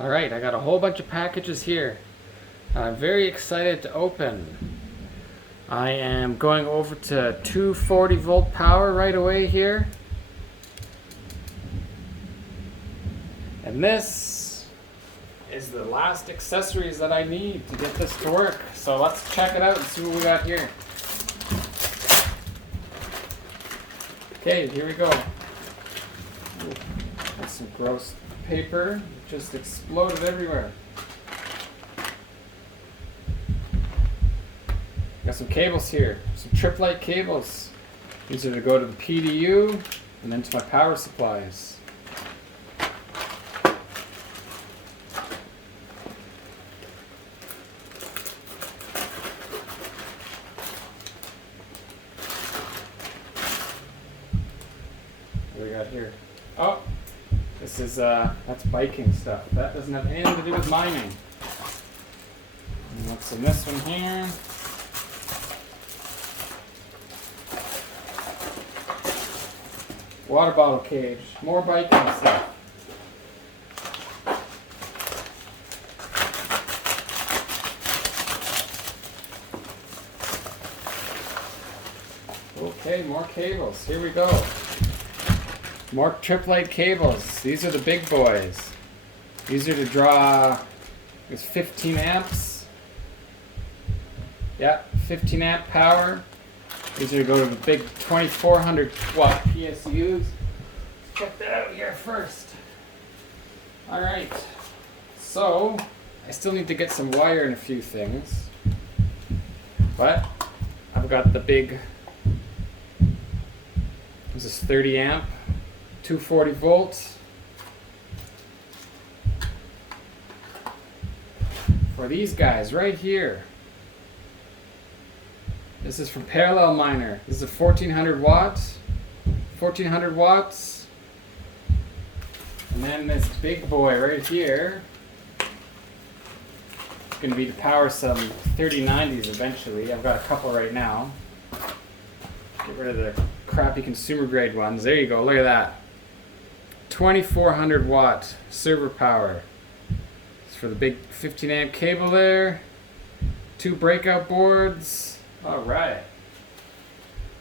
Alright, I got a whole bunch of packages here. I'm very excited to open. I am going over to 240 volt power right away here. And this is the last accessories that I need to get this to work. So let's check it out and see what we got here. Okay, here we go. Ooh, that's some gross paper. It just exploded everywhere. Got some cables here, some Tripplite cables. These are to go to the PDU and then to my power supplies. What do we got here? Oh, this is that's biking stuff. That doesn't have anything to do with mining. And what's in this one here? Water bottle cage. More biking stuff. Okay, more cables. Here we go. More Tripplite cables. These are the big boys. These are to draw, it's 15 amps. Yeah, 15 amp power. These are to go to the big 2400 watt PSUs. Check that out here first. Alright, so I still need to get some wire and a few things. But I've got the big, this is 30 amp, 240 volts. For these guys right here. This is from Parallel Miner. This is a 1400 watts. 1400 watts. And then this big boy right here. It's going to be to power some 3090s eventually. I've got a couple right now. Get rid of the crappy consumer grade ones. There you go. Look at that. 2400 watt server power. It's for the big 15 amp cable there. 2 breakout boards. All right.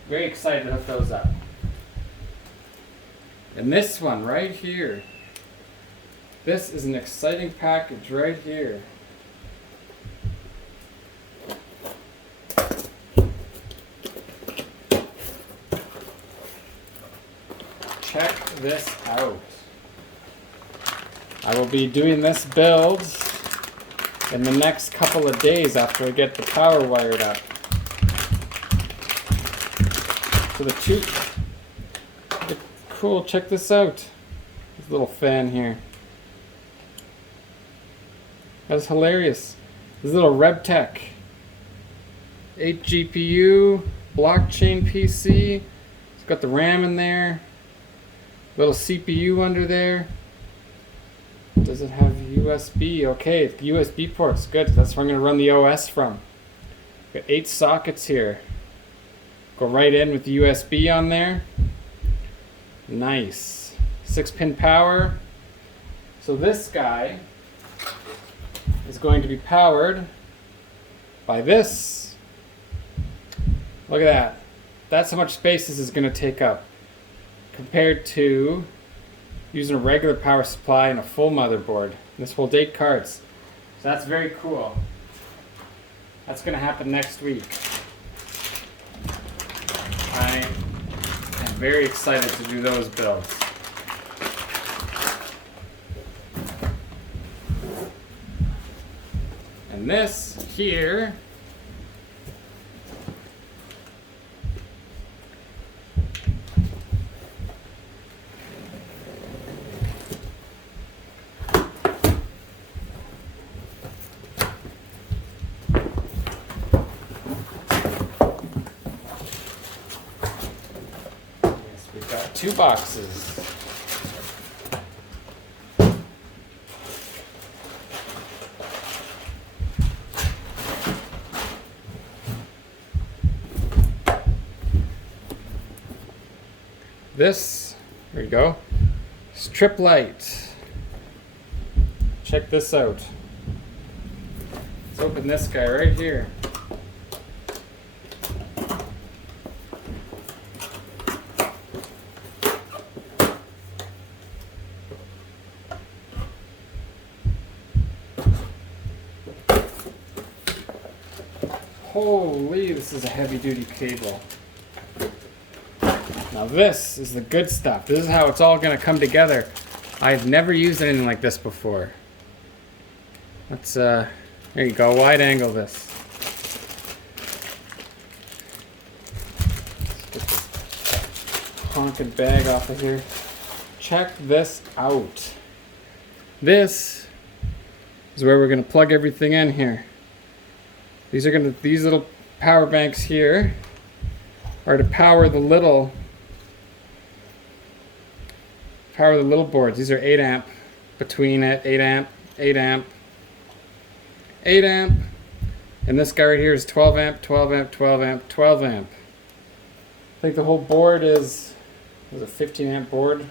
Very excited to hook those up. And this one right here. This is an exciting package right here. Check this out. I will be doing this build in the next couple of days after I get the power wired up. So the two, cool, check this out. This little fan here. That's hilarious. This little Rebtech 8 GPU, blockchain PC. It's got the RAM in there. Little CPU under there. Does it have USB? Okay, the USB port's good. That's where I'm going to run the OS from. Got 8 sockets here. Go right in with the USB on there. Nice. 6-pin power. So this guy is going to be powered by this. Look at that. That's how much space this is going to take up compared to using a regular power supply and a full motherboard. This holds 8 cards. So that's very cool. That's going to happen next week. I am very excited to do those builds. And this here we've got 2 boxes. This, there you go, it's Tripplite. check this out. Let's open this guy right here. Holy, this is a heavy-duty cable. Now this is the good stuff. This is how it's all going to come together. I've never used anything like this before. Let's, there you go, wide angle this. Let's get this honking bag off of here. Check this out. This is where we're going to plug everything in here. These little power banks here are to power the little boards. These are 8 amp between it, 8 amp, 8 amp, 8 amp, and this guy right here is 12 amp, 12 amp, 12 amp, 12 amp. I think the whole board is a 15 amp board.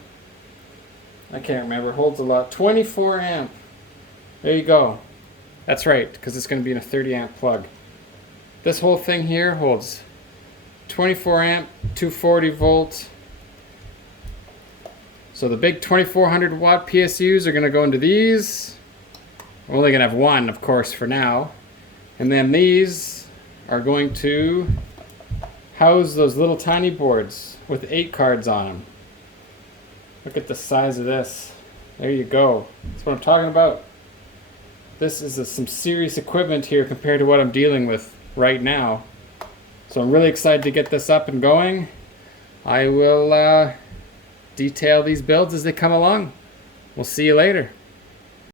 I can't remember, it holds a lot. 24 amp. There you go. That's right, because it's going to be in a 30 amp plug. This whole thing here holds 24 amp, 240 volt. So the big 2400 watt PSUs are going to go into these. We're only going to have one, of course, for now. And then these are going to house those little tiny boards with 8 cards on them. Look at the size of this. There you go. That's what I'm talking about. This is some serious equipment here compared to what I'm dealing with right now. So I'm really excited to get this up and going. I will detail these builds as they come along. We'll see you later.